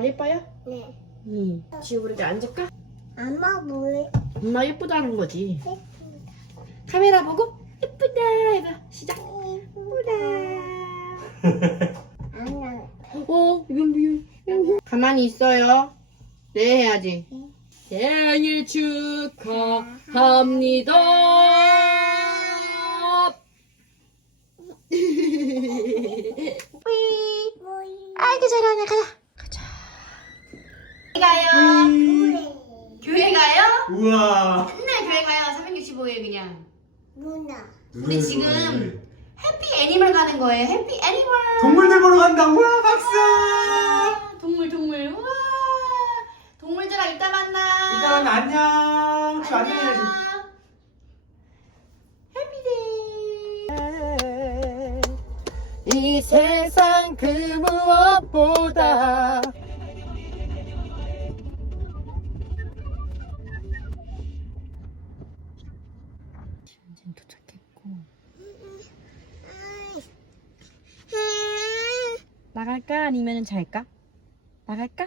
엄마 예뻐요? 네. 응. 지우 그렇게 앉을까? 엄마 물. 엄마 예쁘다는 거지. 카메라 보고 예쁘다 해봐. 시작. 예쁘다. 안녕. 어, 이건 미안. 가만히 있어요. 네 해야지. 생일 축하합니다. 삐. 아이고 잘하네 가자. 가자. 가요. 교회 가요? 우와. 맨날 교회 가요. 365일 그냥. 누나. 우리 지금 해피 애니멀 가는 거예요. 해피 애니멀. 동물들 보러 간다. 우와 박수. 아, 동물 동물. 우와. 동물들아 이따 만나. 일단 안녕. 저 안녕 해야지. 해피데이. 이 세상 그 무엇보다 나갈까 아니면 잘까? 나갈까?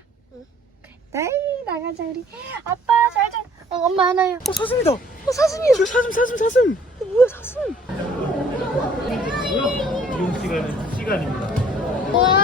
그래, 나이 나가자 우리 아빠 잘 자 어, 엄마 하나요 어 사슴이다. 어 사슴이야. 저 사슴 사슴 사슴. 어, 뭐야 사슴. 이용 시간은 시간입니다. 와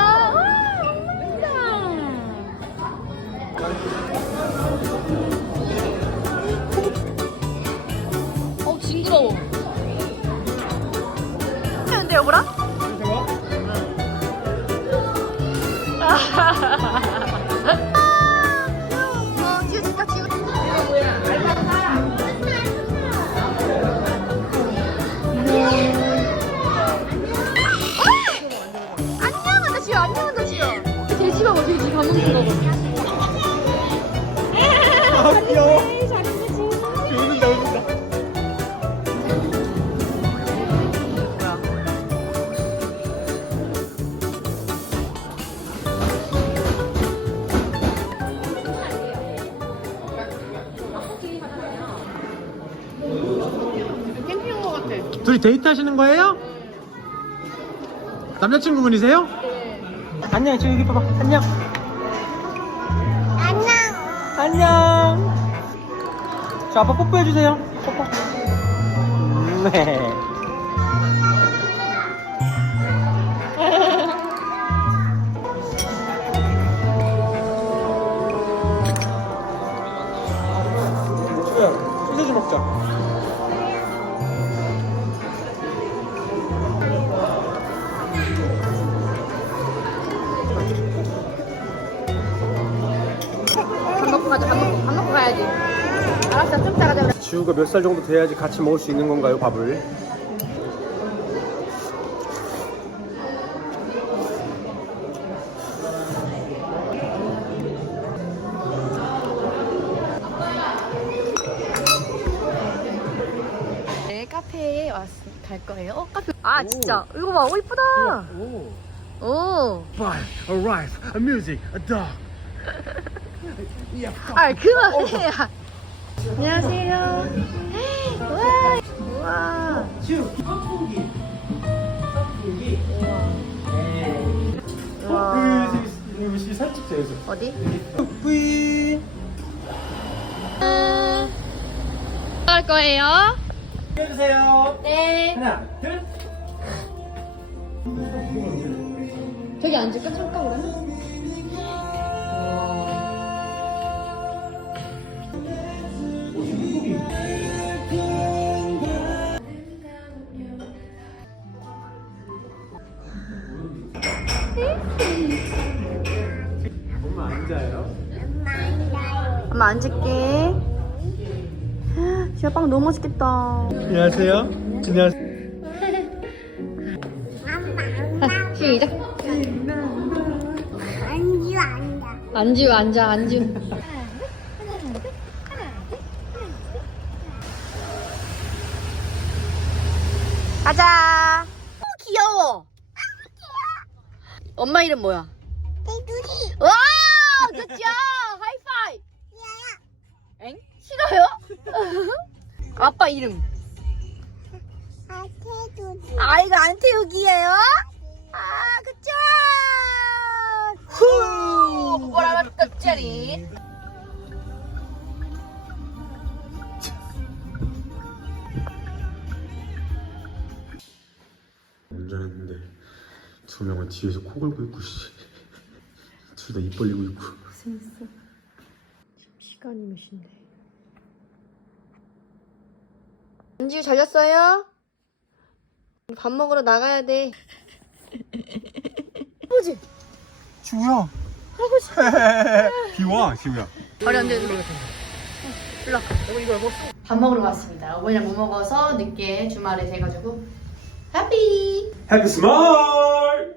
둘이 데이트 하시는 거예요? 남자친구분이세요? 안녕 지금 여기 봐봐 안녕 안녕. 안녕 저 아빠 뽀뽀해주세요 뽀뽀 음, 네 지우가 몇살 정도 돼야지 같이 먹을 수 있는 건가요 밥을? 네 카페에 왔, 갈 거예요. 어 카페. 아 진짜. 이거 봐 오 이쁘다. 오. 오. Fire, a rice, a music, a dog. 아 그만해 야. 안녕하세요. 와. 선풍기 네 우와. 어, 씨 살짝 재서 어디? 뿌이 갈 거예요? 해주세요. 네. 하나 둘. 저기 앉을까? 잠깐 그러면 앉을게 지아 빵 너무 맛있겠다 안녕하세요 안녕하세요 시작 안주 안다. 안지우 앉아 안지우 가자 어 귀여워 엄마 이름 뭐야? 내 눈이. 와 엥? 싫어요? 아빠 이름 아태 눈이. 아 이거 안태욱이에요? 아 굿죠 후! 뭐라 끝짜리. 운전했는데 두 명은 뒤에서 코 골고 있고 둘 다 입 벌리고 있고 고생했어. 시간이 몇 시인데? 은지유 잘 잤어요? 밥 먹으러 나가야 돼. 지우야 비와 지우야 말이 안 되는데. 일로 밥 먹으러 왔습니다. 어머니랑 못 먹어서 늦게 주말에 돼가지고 해피. 해피 스마일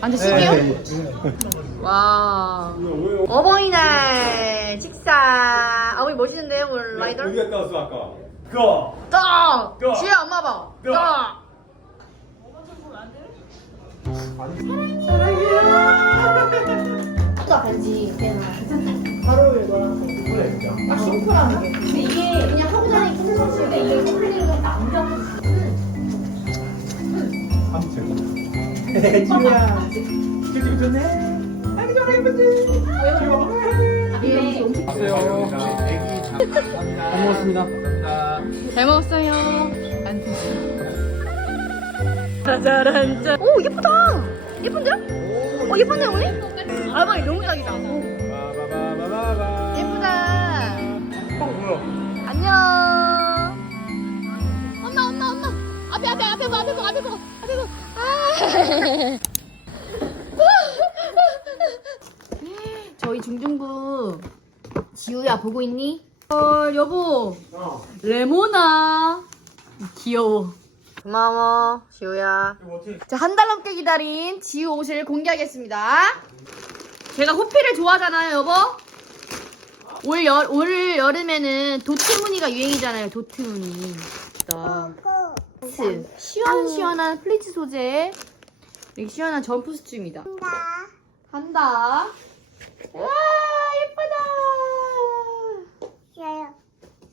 앉아 쓸게요. 와. 어버이날 식사. 어머니 멋있는데요 오늘 라이더? 어디 갔다 왔어 아까 고! 딱! 고! 지혜야 엄마 봐. 고! 딱! 또 알지. 바로 이거라서. 아 심플한 게. 근데 이게 그냥 하고 나니 기술 선수인데 이게 안 잡고. 지우야 지우 좋네 아기 좋아 예쁘지 예. 왔어요 잘 먹었습니다 잘 먹었어요. 안 짜자란 짠. 오 예쁘다. 예쁜데? 어 예쁜데 어머니? 알바이 너무 딱이다. 예쁘다. 어 뭐야 안녕. 엄마 엄마 엄마. 앞에 앞에 앞에 봐 앞에 봐 앞에 봐 앞에 봐. 아. 저희 중등부 지우야 보고 있니? 헐 여보. 어 레모나. 귀여워. 고마워 지우야. 어떻게 자한 달 넘게 기다린 지우 옷을 공개하겠습니다. 제가 호피를 좋아하잖아요 여보. 올, 여, 올 여름에는 도트 무늬가 유행이잖아요 도트 무늬. 나 플리츠 시원시원한 플리츠 소재. 시원한 점프스트입니다. 간다 와 예쁘다 싫어요.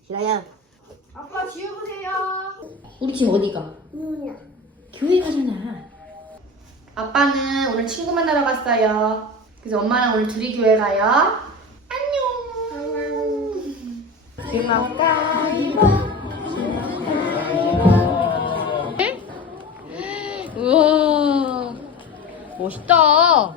싫어요. 아빠 지우 보세요. 우리 지금 어디가? 누나. 교회 가잖아. 아빠는 오늘 친구 만나러 갔어요. 그래서 엄마랑 오늘 둘이 교회 가요. 안녕. 음악가이버 우와 멋있다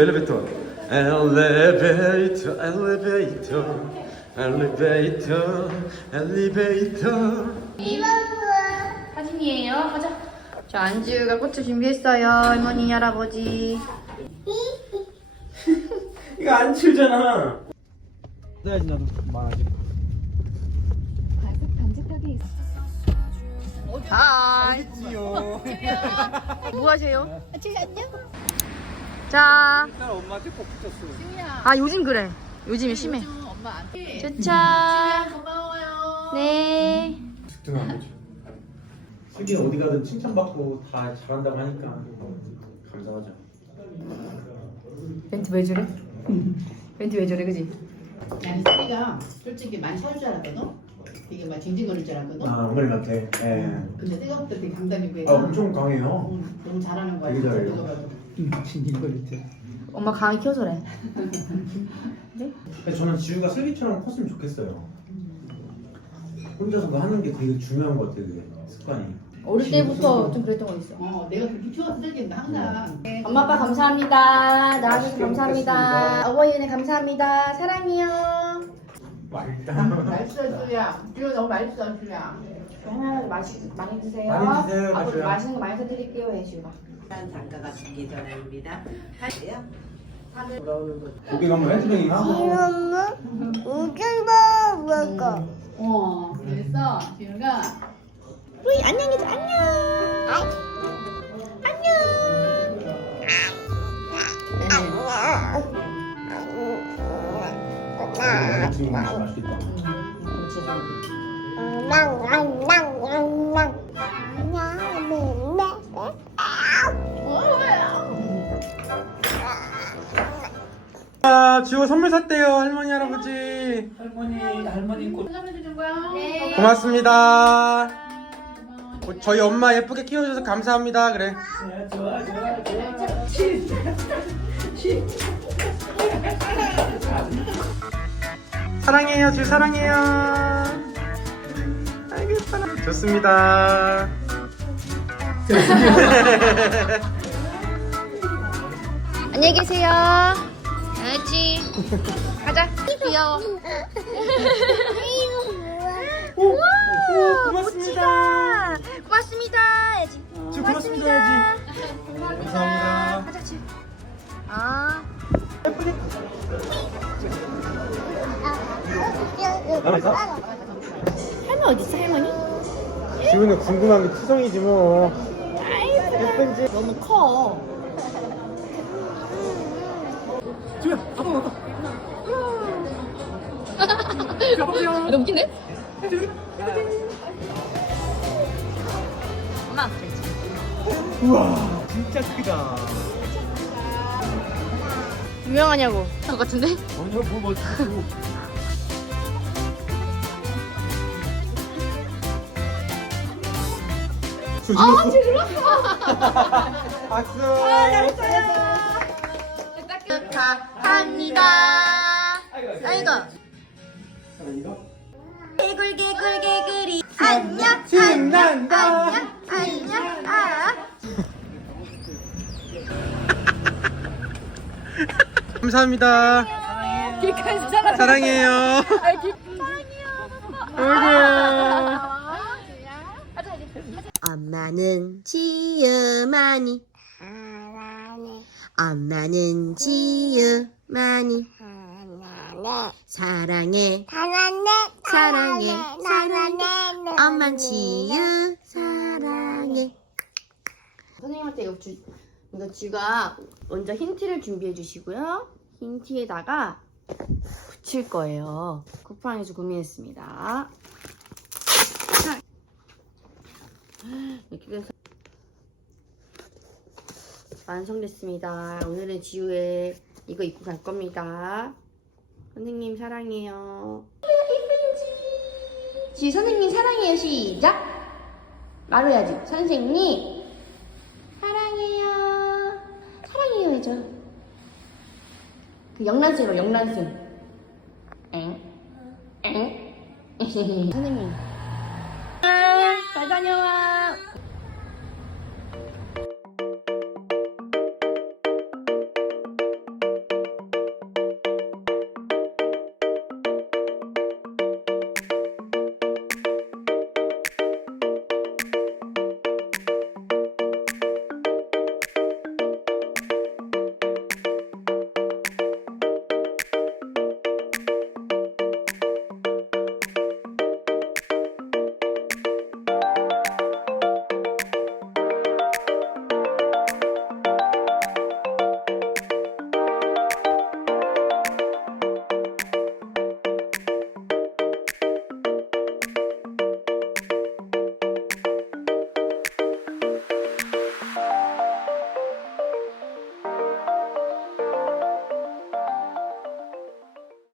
엘리베이터 엘리베이터 엘리베이터 엘리베이터 엘리베이터 엘리베이터 사진이에요. 가자. 저 안지우가 꽃을 준비했어요. 할머니, 할아버지. 이거 안 치우잖아 써야지 나도 말하지 하이. 지요 뭐 하세요? 자. 딸 엄마 찍고 붙였어 아, 요즘 그래. 요즘이 심해. 좋차. 고마워요. 네. 등한 거지 세계 어디 가든 칭찬받고 다 잘한다고 하니까 감사하죠 멘트 왜 저래? 멘트 왜 저래, 그지? 나는 쓰리가 솔직히 많이 사줄 줄 알았거든. 되게 막 징징거릴 줄 알았거든. 아 같아 예. 근데 뜨겁다 되게 강단이고 아 해서 엄청 강해요 응, 너무 잘하는 거야. 되게 진짜 잘해요. 엄마 강하게 키워서래. 근데 저는 지우가 슬기처럼 컸으면 좋겠어요 혼자서 뭐 하는 게 되게 중요한 것 같아요 그게 습관이 어릴 때부터 좀 그랬던 거 있어. 어, 내가 그렇게 키워서 쓰기는 항상. 엄마 아빠 감사합니다. 나와줘서 감사합니다. 어머니 은혜 감사합니다. 사랑해요. 맛있다 맛있어, 수야. 지금 너무 맛있어, 수야. 하나 맛이 많이 드세요. 많이 드세요, 앞으로 다시요. 맛있는 거 많이 사드릴게요, 예시가. 작가가 준비 전화입니다. 하세요. 고객 한번 헤드뱅잉 하고 엄마, 우주가 먹어. 어, 그랬어. 지우가 우리 안녕해줘, 안녕. 지금 맛있겠다. 안녕, 맨날. 아, 주호 선물 샀대요 할머니 할아버지. 할머니 할머니 꽃. 할머니 준 거야? 네. 고맙습니다. 어, 저희 엄마 예쁘게 키워줘서 감사합니다. 그래. 좋아 좋아 좋아. 사랑해요 주 사랑해요. 좋습니다. 안녕히 계세요. 알지. 가자. 귀여워. 오, 오, 고맙습니다. 고맙습니다. 해야지. 지호 고맙습니다, 해야지. 감사합니다. 가자, 지 아. 할머니 어디 있어, 할머니? 지호는 궁금한 게 투성이지 뭐. 예쁜지. 너무 커. 지호야, 아빠 아빠. 너무 웃긴데? 엄마 그랬지. 우와, 진짜 크다. 유명하냐고. 것 같은데? 완전 뭐 멋지고. 아, 즐거웠어. 박수. 축하합니다. 아이고. 개굴 개굴 개굴이 안녕 신난다. 안녕 안녕 아. 감사합니다. 길가에서 사랑 사랑해요. 아이고. 엄마는 지으마니. 엄마는 지으마니. 사랑해. 사랑해. 사랑해. 엄만 지유 사랑해. 선생님한테 이거 주 이거 쥐가 먼저 힌트를 준비해 주시고요. 힌트에다가 붙일 거예요. 쿠팡에서 구매했습니다. 자, 이렇게 돼서 완성됐습니다. 오늘은 지우의 이거 입고 갈 겁니다. 선생님 사랑해요. 지우 선생님 사랑해요. 시작. 말해야지. 선생님 사랑해요. 사랑해요 해줘. 그 영란쌤으로 영란쌤. 엥? 엥? 선생님. 잘 다녀와.